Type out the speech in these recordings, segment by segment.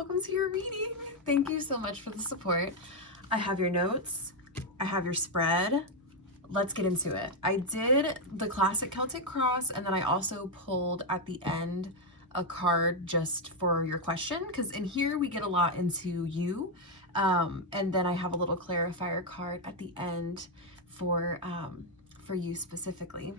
welcome to your reading. Thank you so much for the support. I have your notes, I have your spread. Let's get into it. I did the classic Celtic cross, and then I also pulled at the end a card just for your question, because in here we get a lot into you. And then I have a little clarifier card at the end for you specifically.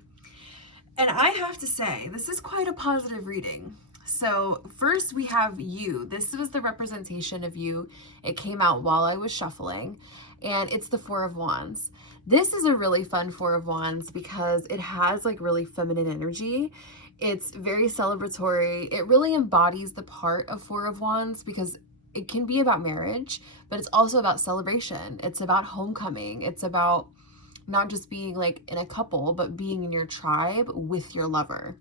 And I have to say, this is quite a positive reading. So first we have you. This was the representation of you. It came out while I was shuffling, and it's the Four of Wands. This is a really fun Four of Wands because it has like really feminine energy. It's very celebratory. It really embodies the part of Four of Wands because it can be about marriage, but it's also about celebration. It's about homecoming. It's about not just being like in a couple, but being in your tribe with your lover,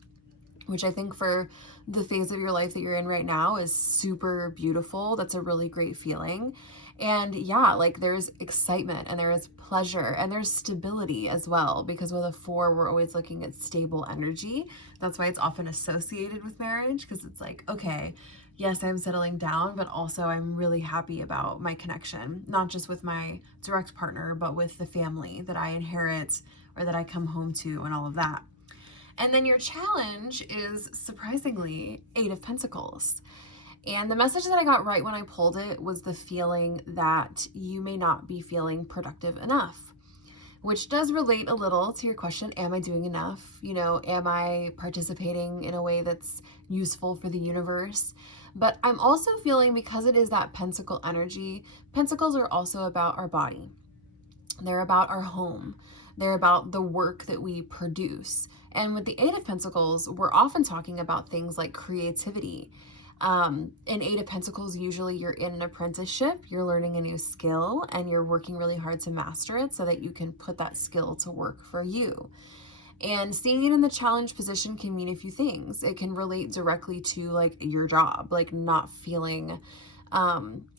which I think for the phase of your life that you're in right now is super beautiful. That's a really great feeling. And yeah, like there's excitement and there is pleasure and there's stability as well, because with a four, we're always looking at stable energy. That's why it's often associated with marriage, because it's like, okay, yes, I'm settling down, but also I'm really happy about my connection, not just with my direct partner, but with the family that I inherit or that I come home to and all of that. And then your challenge is surprisingly Eight of Pentacles. And the message that I got right when I pulled it was the feeling that you may not be feeling productive enough, which does relate a little to your question, am I doing enough? You know, am I participating in a way that's useful for the universe? But I'm also feeling, because it is that pentacle energy, pentacles are also about our body. They're about our home. They're about the work that we produce. And with the Eight of Pentacles, we're often talking about things like creativity. In Eight of Pentacles, usually you're in an apprenticeship, you're learning a new skill, and you're working really hard to master it so that you can put that skill to work for you. And seeing it in the challenge position can mean a few things. It can relate directly to like your job, like not feeling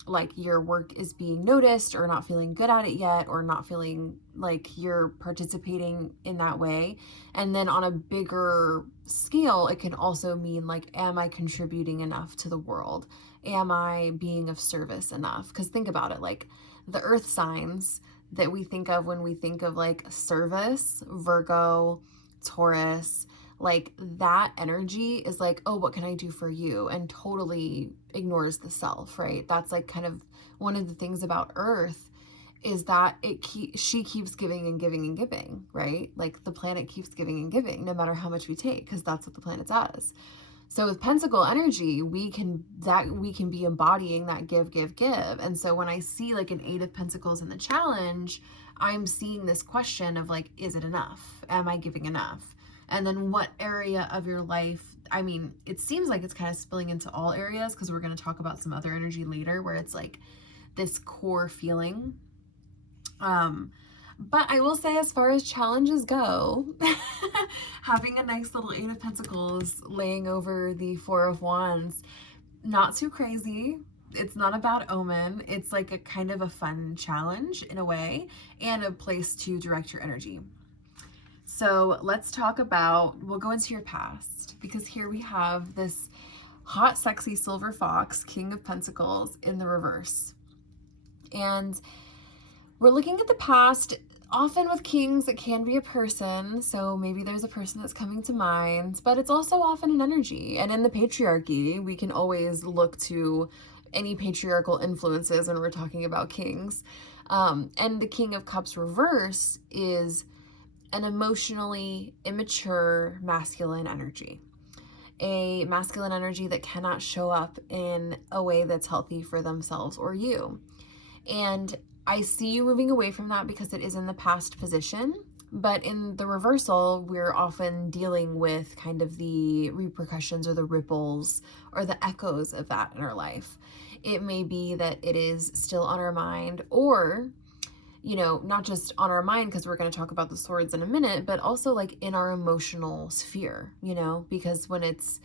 like your work is being noticed, or not feeling good at it yet, or not feeling like you're participating in that way. And then on a bigger scale, it can also mean like, am I contributing enough to the world? Am I being of service enough? Because think about it, like the earth signs that we think of when we think of like service, Virgo, Taurus, like that energy is like, oh, what can I do for you? And totally ignores the self, right? That's like kind of one of the things about Earth, is that she keeps giving and giving and giving, right? Like the planet keeps giving and giving no matter how much we take, because that's what the planet does. So with Pentacle energy, we can be embodying that give, give, give. And so when I see like an Eight of Pentacles in the challenge, I'm seeing this question of like, is it enough? Am I giving enough? And then what area of your life, I mean, it seems like it's kind of spilling into all areas, because we're going to talk about some other energy later where it's like this core feeling. But I will say, as far as challenges go, having a nice little Eight of Pentacles laying over the Four of Wands, not too crazy. It's not a bad omen. It's like a kind of a fun challenge in a way, and a place to direct your energy. So let's talk about, we'll go into your past, because here we have this hot, sexy silver fox, King of Pentacles, in the reverse. And we're looking at the past. Often with kings, it can be a person, so maybe there's a person that's coming to mind, but it's also often an energy. And in the patriarchy, we can always look to any patriarchal influences when we're talking about kings. And the King of Cups reverse is an emotionally immature masculine energy. A masculine energy that cannot show up in a way that's healthy for themselves or you. And I see you moving away from that because it is in the past position, but in the reversal, we're often dealing with kind of the repercussions or the ripples or the echoes of that in our life. It may be that it is still on our mind, or, you know, not just on our mind, because we're going to talk about the swords in a minute, but also like in our emotional sphere, you know, because when it's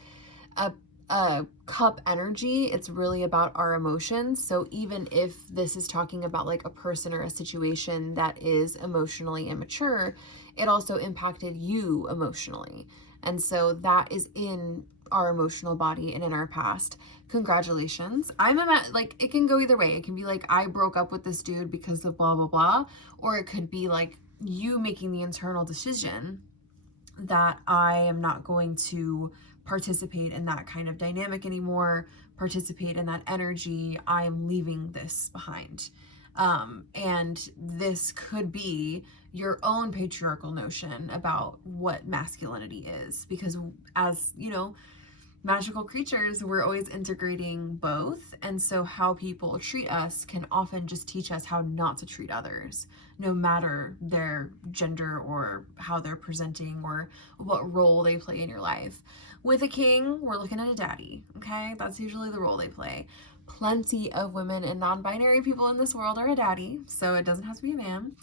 a cup energy, it's really about our emotions. So even if this is talking about like a person or a situation that is emotionally immature, it also impacted you emotionally. And so that is in our emotional body and in our past, congratulations. Like, it can go either way. It can be like, I broke up with this dude because of blah, blah, blah. Or it could be like you making the internal decision that I am not going to participate in that kind of dynamic anymore, participate in that energy. I am leaving this behind. And this could be your own patriarchal notion about what masculinity is, because as you know, magical creatures, we're always integrating both. And so how people treat us can often just teach us how not to treat others, no matter their gender or how they're presenting or what role they play in your life. With a king, we're looking at a daddy, okay? That's usually the role they play. Plenty of women and non-binary people in this world are a daddy, so it doesn't have to be a man.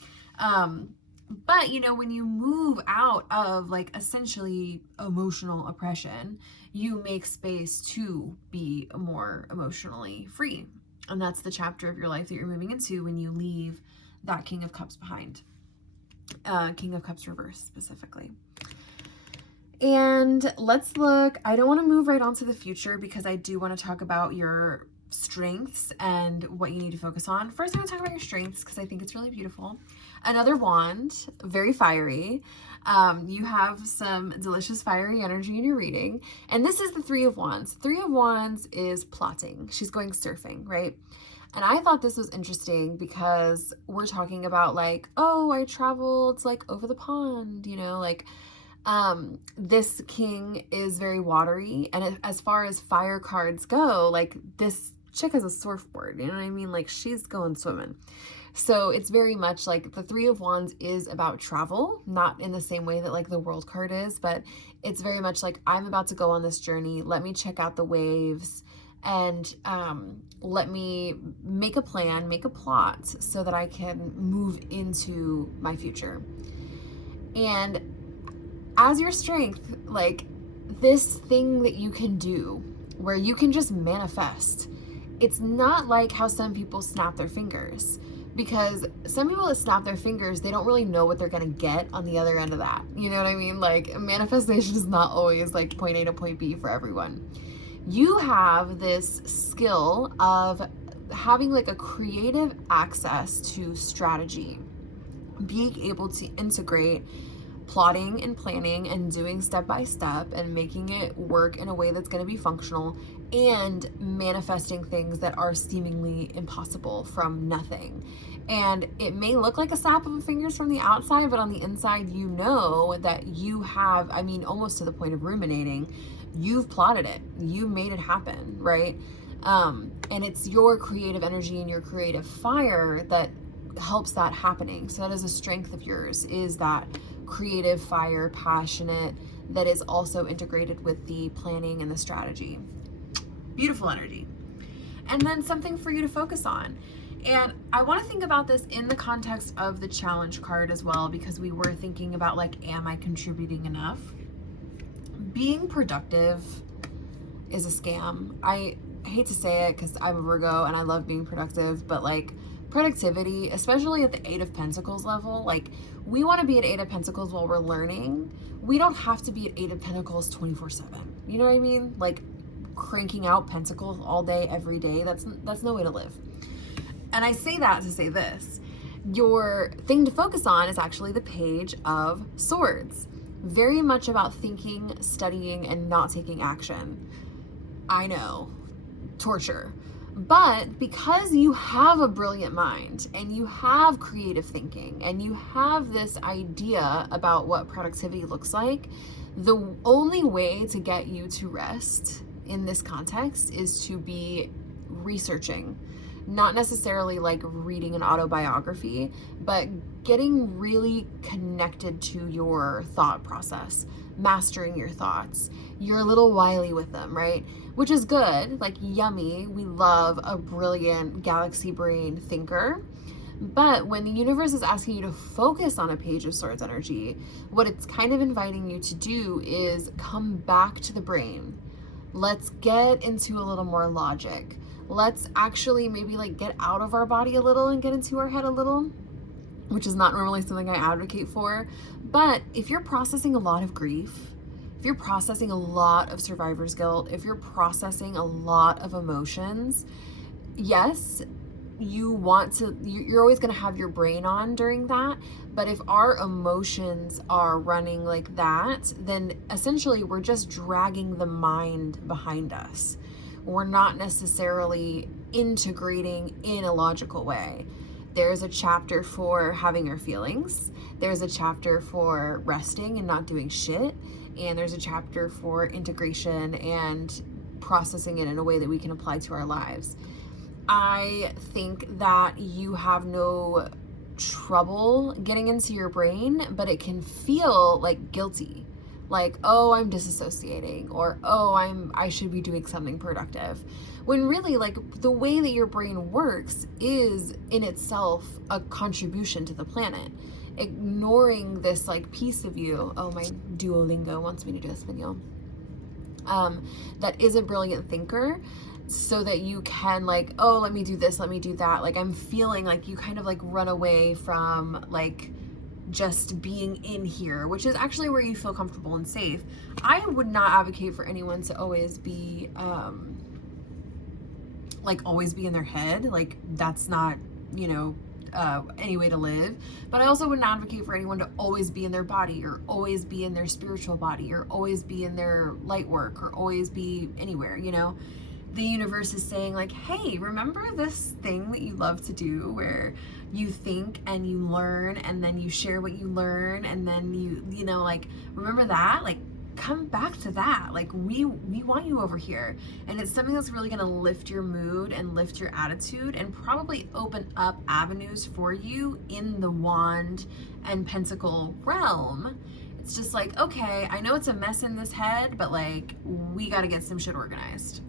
But you know, when you move out of like essentially emotional oppression, you make space to be more emotionally free. And that's the chapter of your life that you're moving into when you leave that King of Cups behind. King of Cups reverse specifically. And let's look, I don't want to move right on to the future because I do want to talk about your strengths and what you need to focus on. First, I'm going to talk about your strengths because I think it's really beautiful. Another wand, very fiery. You have some delicious fiery energy in your reading. And this is the Three of Wands. Three of Wands is plotting. She's going surfing, right? And I thought this was interesting because we're talking about like, oh, I traveled like over the pond, you know, like this king is very watery. And as far as fire cards go, like this chick has a surfboard, you know what I mean? Like she's going swimming. So it's very much like the Three of Wands is about travel, not in the same way that like the World card is, but it's very much like I'm about to go on this journey. Let me check out the waves and let me make a plan, make a plot so that I can move into my future. And as your strength, like this thing that you can do where you can just manifest, it's not like how some people snap their fingers. Because some people that snap their fingers, they don't really know what they're going to get on the other end of that. You know what I mean? Like manifestation is not always like point A to point B for everyone. You have this skill of having like a creative access to strategy, being able to integrate plotting and planning and doing step by step and making it work in a way that's going to be functional and manifesting things that are seemingly impossible from nothing. And it may look like a snap of the fingers from the outside, but on the inside, you know that you have, I mean, almost to the point of ruminating, you've plotted it, you made it happen, right? And it's your creative energy and your creative fire that helps that happening. So that is a strength of yours, is that creative fire, passionate, that is also integrated with the planning and the strategy. Beautiful energy. And then something for you to focus on. And I want to think about this in the context of the challenge card as well, because we were thinking about like, am I contributing enough? Being productive is a scam. I hate to say it because I'm a Virgo and I love being productive, but like productivity, especially at the Eight of Pentacles level, like we want to be at Eight of Pentacles while we're learning. We don't have to be at Eight of Pentacles 24/7. You know what I mean? Like cranking out pentacles all day, every day. That's no way to live. And I say that to say this. Your thing to focus on is actually the Page of Swords. Very much about thinking, studying, and not taking action. I know, torture. But because you have a brilliant mind and you have creative thinking and you have this idea about what productivity looks like, the only way to get you to rest in this context is to be researching. Not necessarily like reading an autobiography, but getting really connected to your thought process, mastering your thoughts. You're a little wily with them, right? Which is good, like yummy. We love a brilliant galaxy brain thinker. But when the universe is asking you to focus on a Page of Swords energy, what it's kind of inviting you to do is come back to the brain. Let's get into a little more logic. Let's actually maybe like get out of our body a little and get into our head a little, which is not normally something I advocate for. But if you're processing a lot of grief, if you're processing a lot of survivor's guilt, if you're processing a lot of emotions, yes, you're always going to have your brain on during that. But if our emotions are running like that, then essentially we're just dragging the mind behind us. We're not necessarily integrating in a logical way. There's a chapter for having your feelings. There's a chapter for resting and not doing shit. And there's a chapter for integration and processing it in a way that we can apply to our lives. I think that you have no trouble getting into your brain, but it can feel like guilty. Like, oh, I'm disassociating, or oh, I should be doing something productive. When really, like, the way that your brain works is in itself a contribution to the planet. Ignoring this like piece of you, oh, my Duolingo wants me to do Espanol, that is a brilliant thinker, so that you can like, oh, let me do this, let me do that. Like, I'm feeling like you kind of like run away from like just being in here, which is actually where you feel comfortable and safe. I would not advocate for anyone to always be like always be in their head. Like, that's not, you know, any way to live. But I also wouldn't advocate for anyone to always be in their body, or always be in their spiritual body, or always be in their light work, or always be anywhere, you know. The universe is saying like, hey, remember this thing that you love to do where you think and you learn and then you share what you learn, and then you know, like, remember that? Like, come back to that. Like, we want you over here. And it's something that's really gonna lift your mood and lift your attitude and probably open up avenues for you in the wand and pentacle realm. It's just like, okay, I know it's a mess in this head, but like, we gotta get some shit organized.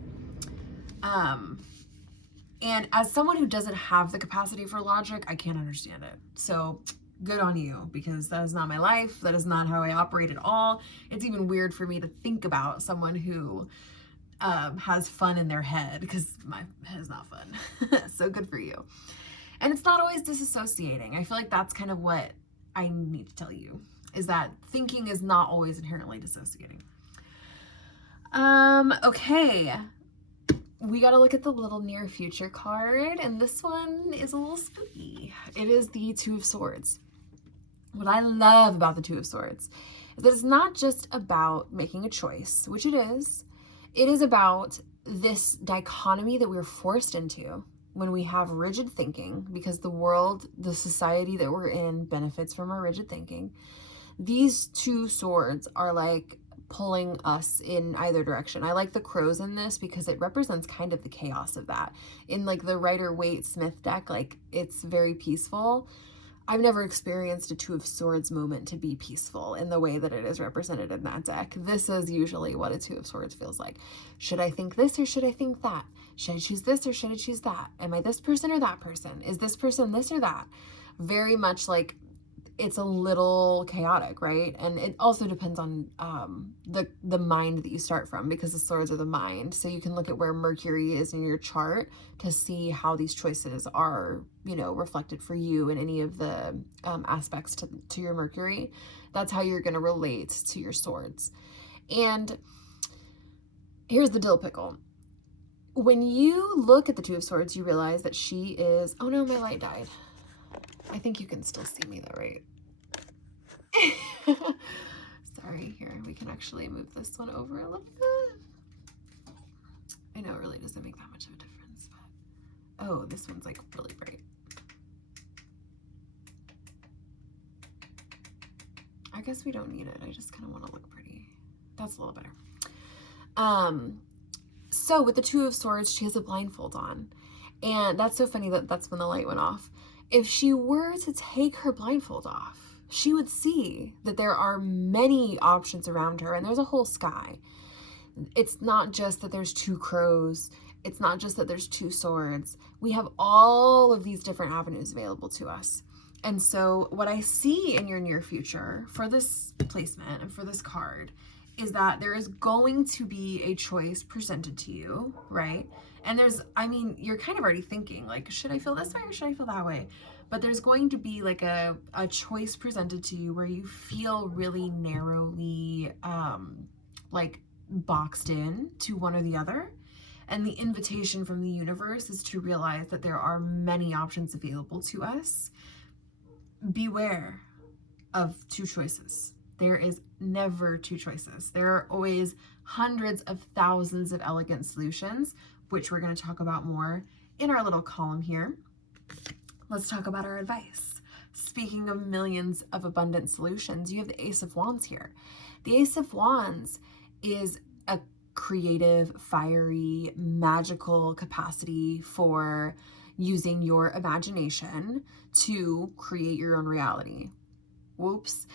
And as someone who doesn't have the capacity for logic, I can't understand it. So good on you, because that is not my life. That is not how I operate at all. It's even weird for me to think about someone who has fun in their head, because my head is not fun. So good for you. And it's not always disassociating. I feel like that's kind of what I need to tell you, is that thinking is not always inherently dissociating. Okay. We got to look at the little near future card, and this one is a little spooky. It is the Two of Swords. What I love about the Two of Swords is that it's not just about making a choice, which it is about this dichotomy that we're forced into when we have rigid thinking, because the world, the society that we're in benefits from our rigid thinking. These two swords are like pulling us in either direction. I like the crows in this because it represents kind of the chaos of that. In like the Rider-Waite-Smith deck, like, it's very peaceful. I've never experienced a Two of Swords moment to be peaceful in the way that it is represented in that deck. This is usually what a Two of Swords feels like. Should I think this or should I think that? Should I choose this or should I choose that? Am I this person or that person? Is this person this or that? Very much like, it's a little chaotic, right? And it also depends on the mind that you start from, because the swords are the mind. So you can look at where Mercury is in your chart to see how these choices are, you know, reflected for you in any of the aspects to your Mercury. That's how you're going to relate to your swords. And here's the dill pickle. When you look at the Two of Swords, you realize that she is, oh no, my light died. I think you can still see me though, right? Sorry, here, we can actually move this one over a little bit. I know it really doesn't make that much of a difference, but oh, this one's like really bright. I guess we don't need it. I just kind of want to look pretty. That's a little better. So with the Two of Swords, she has a blindfold on. And that's so funny that that's when the light went off. If she were to take her blindfold off, she would see that there are many options around her, and there's a whole sky. It's not just that there's two crows. It's not just that there's two swords. We have all of these different avenues available to us. And so what I see in your near future for this placement and for this card is that there is going to be a choice presented to you, right? And there's, I mean, you're kind of already thinking like, should I feel this way or should I feel that way? But there's going to be like a choice presented to you where you feel really narrowly like boxed in to one or the other. And the invitation from the universe is to realize that there are many options available to us. Beware of two choices. There is never two choices. There are always hundreds of thousands of elegant solutions, which we're going to talk about more in our little column here. Let's talk about our advice. Speaking of millions of abundant solutions, you have the Ace of Wands here. The Ace of Wands is a creative, fiery, magical capacity for using your imagination to create your own reality. Whoops.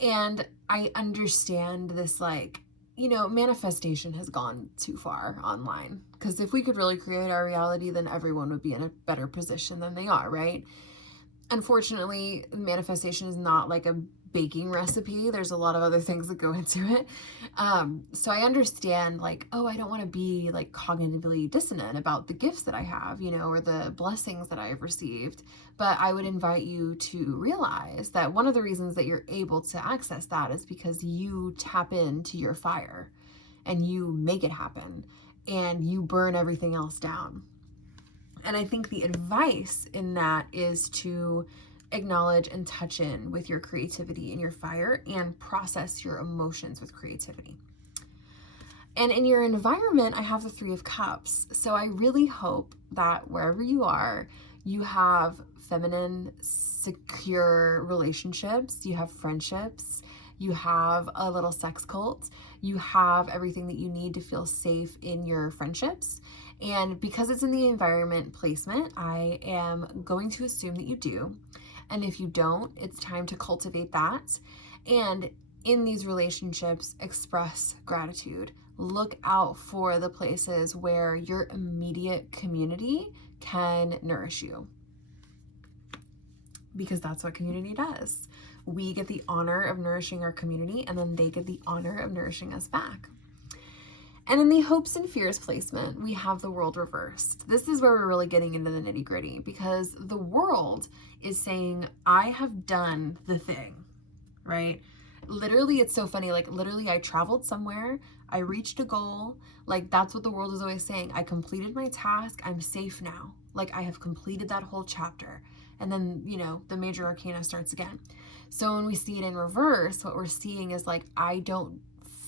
And I understand this, like, you know, manifestation has gone too far online, because if we could really create our reality, then everyone would be in a better position than they are, right? Unfortunately, manifestation is not like a baking recipe. There's a lot of other things that go into it. So I understand, like, oh, I don't want to be like cognitively dissonant about the gifts that I have, you know, or the blessings that I have received. But I would invite you to realize that one of the reasons that you're able to access that is because you tap into your fire and you make it happen and you burn everything else down. And I think the advice in that is to acknowledge and touch in with your creativity and your fire and process your emotions with creativity. And in your environment, I have the Three of Cups. So I really hope that wherever you are, you have feminine, secure relationships, you have friendships, you have a little sex cult, you have everything that you need to feel safe in your friendships. And because it's in the environment placement, I am going to assume that you do. And if you don't, it's time to cultivate that. And in these relationships, express gratitude. Look out for the places where your immediate community can nourish you, because that's what community does. We get the honor of nourishing our community, and then they get the honor of nourishing us back. And in the hopes and fears placement, we have the world reversed. This is where we're really getting into the nitty gritty, because the world is saying, I have done the thing, right? Literally, it's so funny. Like, literally, I traveled somewhere, I reached a goal. Like, that's what the world is always saying. I completed my task. I'm safe now. Like, I have completed that whole chapter. And then, you know, the major arcana starts again. So when we see it in reverse, what we're seeing is like, I don't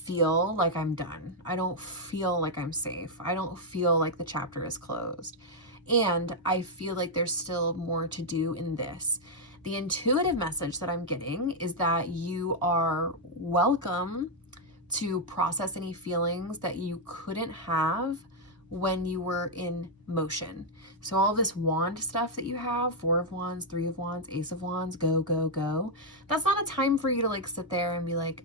feel like I'm done. I don't feel like I'm safe. I don't feel like the chapter is closed. And I feel like there's still more to do in this. The intuitive message that I'm getting is that you are welcome to process any feelings that you couldn't have when you were in motion. So all this wand stuff that you have, 4 of Wands, 3 of Wands, Ace of Wands, go, go, go. That's not a time for you to like sit there and be like,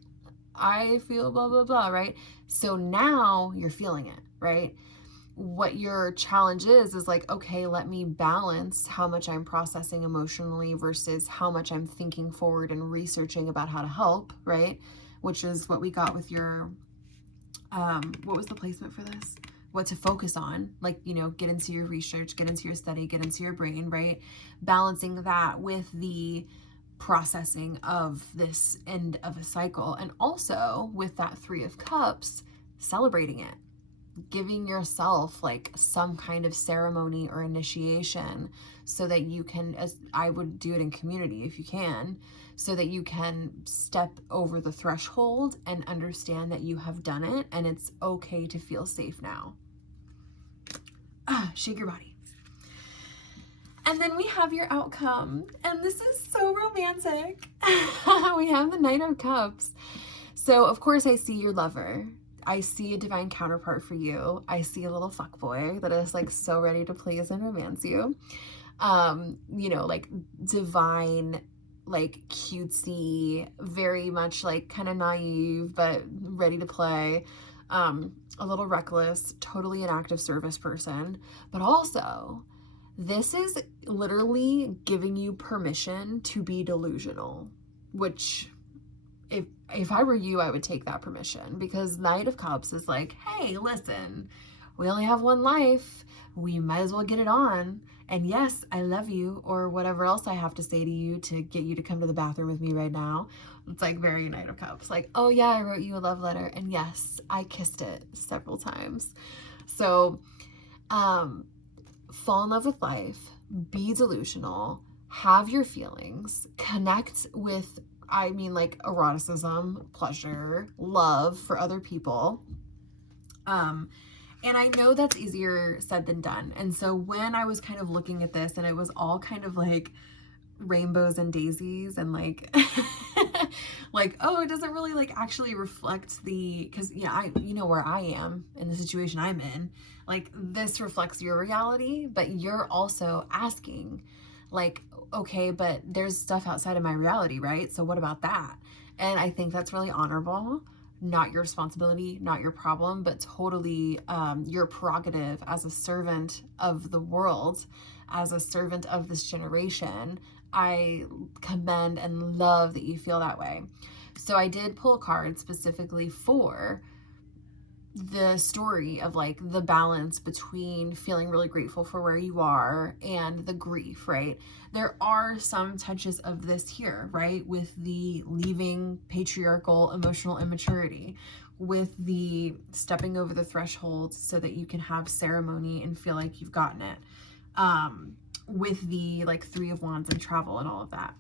I feel blah, blah, blah, right? So now you're feeling it, right? What your challenge is like, okay, let me balance how much I'm processing emotionally versus how much I'm thinking forward and researching about how to help, right? Which is what we got with your, what was the placement for this? What to focus on, like, you know, get into your research, get into your study, get into your brain, right? Balancing that with the processing of this end of a cycle, and also with that 3 of Cups, celebrating it, giving yourself like some kind of ceremony or initiation so that you can, as I would do it in community if you can, so that you can step over the threshold and understand that you have done it and it's okay to feel safe now. Shake your body. And then we have your outcome, and this is so romantic. We have the Knight of Cups. So of course I see your lover. I see a divine counterpart for you. I see a little fuckboy that is like so ready to please and romance you. You know, like divine, like cutesy, very much like kind of naive, but ready to play. A little reckless, totally an active service person, but also this is literally giving you permission to be delusional, which if I were you, I would take that permission, because Knight of Cups is like, hey, listen, we only have one life. We might as well get it on. And yes, I love you, or whatever else I have to say to you to get you to come to the bathroom with me right now. It's like very Knight of Cups. Like, oh yeah, I wrote you a love letter. And yes, I kissed it several times. So, fall in love with life, be delusional, have your feelings, connect with, I mean, like eroticism, pleasure, love for other people. And I know that's easier said than done. And so when I was kind of looking at this and it was all kind of like rainbows and daisies and like like, oh, it doesn't really like actually reflect because yeah, you know where I am in the situation I'm in. Like, this reflects your reality, but you're also asking like, okay, but there's stuff outside of my reality, right? So what about that? And I think that's really honorable. Not your responsibility, not your problem, but totally your prerogative as a servant of the world, as a servant of this generation. I commend and love that you feel that way. So I did pull a card specifically for the story of like the balance between feeling really grateful for where you are and the grief, right? There are some touches of this here, right? With the leaving patriarchal emotional immaturity, with the stepping over the threshold so that you can have ceremony and feel like you've gotten it. With the like Three of Wands and travel and all of that.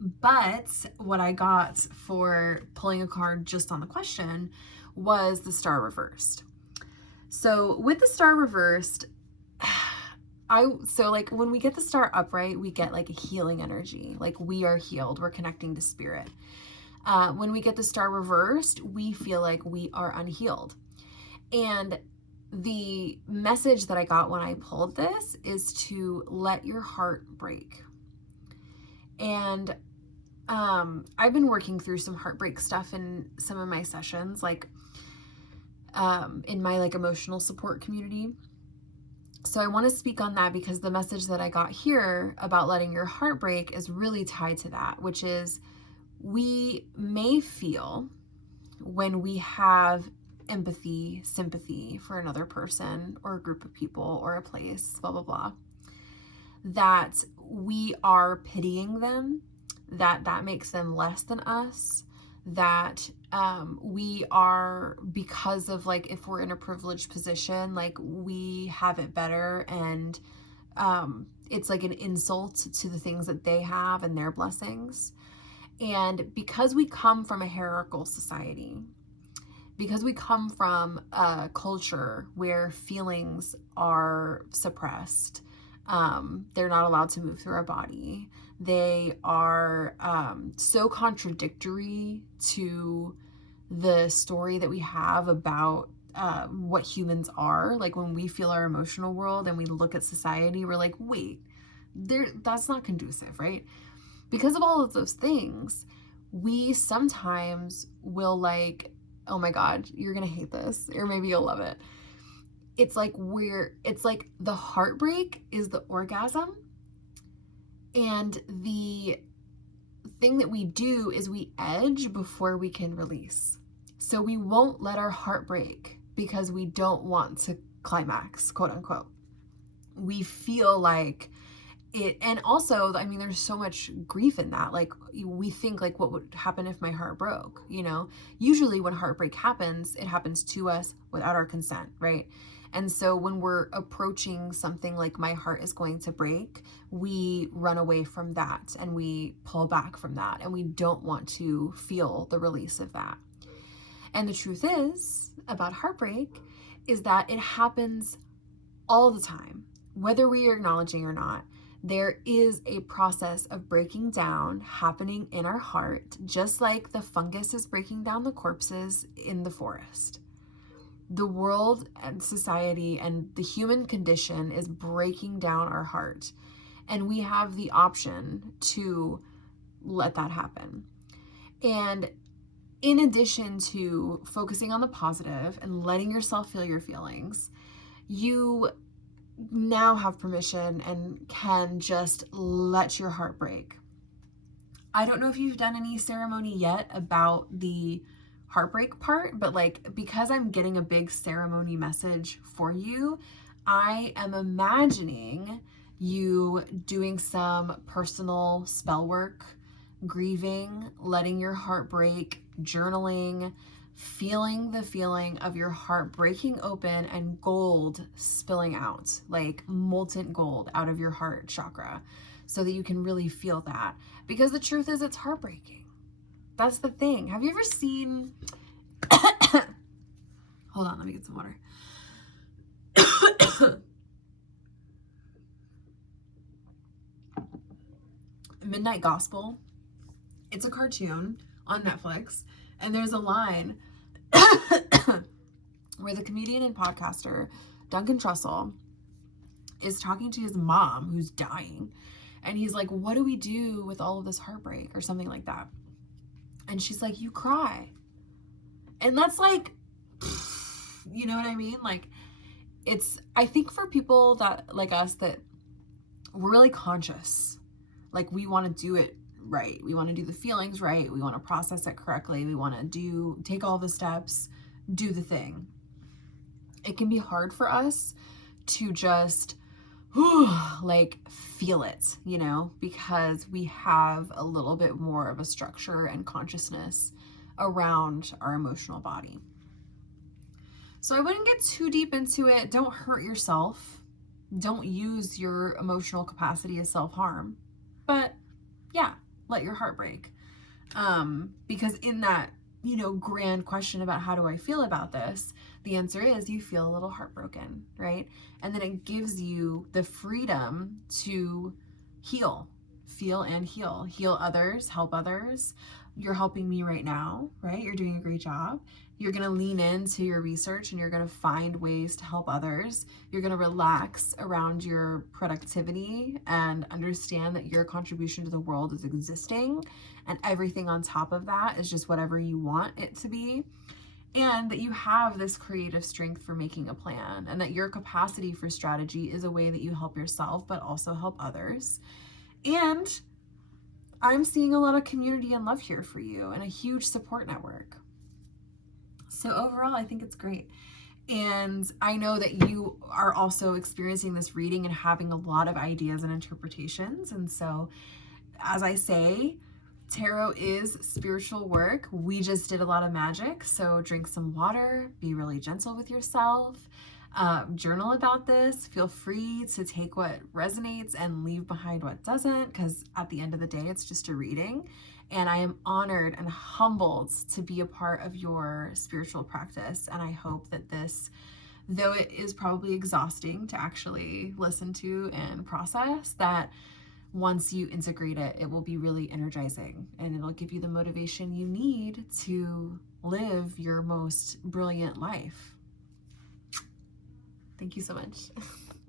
But what I got for pulling a card just on the question was the Star reversed. So with the Star reversed, so like when we get the Star upright, we get like a healing energy. Like, we are healed, we're connecting to spirit. When we get the Star reversed, we feel like we are unhealed. And the message that I got when I pulled this is to let your heart break. And I've been working through some heartbreak stuff in some of my sessions, like in my like emotional support community. So I want to speak on that because the message that I got here about letting your heart break is really tied to that, which is we may feel, when we have empathy, sympathy for another person or a group of people or a place, blah, blah, blah, that we are pitying them, that makes them less than us, that we are, because of like, if we're in a privileged position, like we have it better, and it's like an insult to the things that they have and their blessings. And because we come from a hierarchical society, because we come from a culture where feelings are suppressed, they're not allowed to move through our body. They are so contradictory to the story that we have about what humans are. Like, when we feel our emotional world and we look at society, we're like, wait, that's not conducive, right? Because of all of those things, we sometimes will like, oh my God, you're gonna hate this, or maybe you'll love it. It's like the heartbreak is the orgasm, and the thing that we do is we edge before we can release. So we won't let our heart break because we don't want to climax, quote unquote. We feel like it, and also, I mean, there's so much grief in that. Like, we think like, what would happen if my heart broke? You know, usually when heartbreak happens, it happens to us without our consent, right? And so when we're approaching something like my heart is going to break, we run away from that and we pull back from that, and we don't want to feel the release of that. And the truth is about heartbreak is that it happens all the time, whether we are acknowledging or not. There is a process of breaking down happening in our heart, just like the fungus is breaking down the corpses in the forest. The world and society and the human condition is breaking down our heart, and we have the option to let that happen. And in addition to focusing on the positive and letting yourself feel your feelings, you now have permission and can just let your heart break. I don't know if you've done any ceremony yet about the heartbreak part, but like, because I'm getting a big ceremony message for you, I am imagining you doing some personal spell work, grieving, letting your heart break, journaling, feeling the feeling of your heart breaking open and gold spilling out, like molten gold out of your heart chakra, so that you can really feel that. Because the truth is, it's heartbreaking. That's the thing. Have you ever seen... Hold on, let me get some water. Midnight Gospel. It's a cartoon on Netflix, and there's a line where the comedian and podcaster Duncan Trussell is talking to his mom who's dying, and he's like, what do we do with all of this heartbreak, or something like that? And she's like, you cry. And that's like, you know what I mean? Like, it's, I think for people that like us, that we're really conscious, like we want to do it right, we want to do the feelings right, we want to process it correctly, we want to take all the steps, do the thing. It can be hard for us to just like feel it, you know, because we have a little bit more of a structure and consciousness around our emotional body. So I wouldn't get too deep into it. Don't hurt yourself. Don't use your emotional capacity as self-harm. But yeah, let your heart break. Because in that, you know, grand question about how do I feel about this, the answer is you feel a little heartbroken, right? And then it gives you the freedom to heal, feel and heal. Heal others, help others. You're helping me right now, right? You're doing a great job. You're going to lean into your research and you're going to find ways to help others. You're going to relax around your productivity and understand that your contribution to the world is existing, and everything on top of that is just whatever you want it to be. And that you have this creative strength for making a plan, and that your capacity for strategy is a way that you help yourself, but also help others. And I'm seeing a lot of community and love here for you, and a huge support network. So overall, I think it's great. And I know that you are also experiencing this reading and having a lot of ideas and interpretations. And so, as I say, tarot is spiritual work. We just did a lot of magic. So drink some water, be really gentle with yourself, journal about this. Feel free to take what resonates and leave behind what doesn't, because at the end of the day, it's just a reading. And I am honored and humbled to be a part of your spiritual practice. And I hope that this, though it is probably exhausting to actually listen to and process, that once you integrate it, it will be really energizing, and it'll give you the motivation you need to live your most brilliant life. Thank you so much.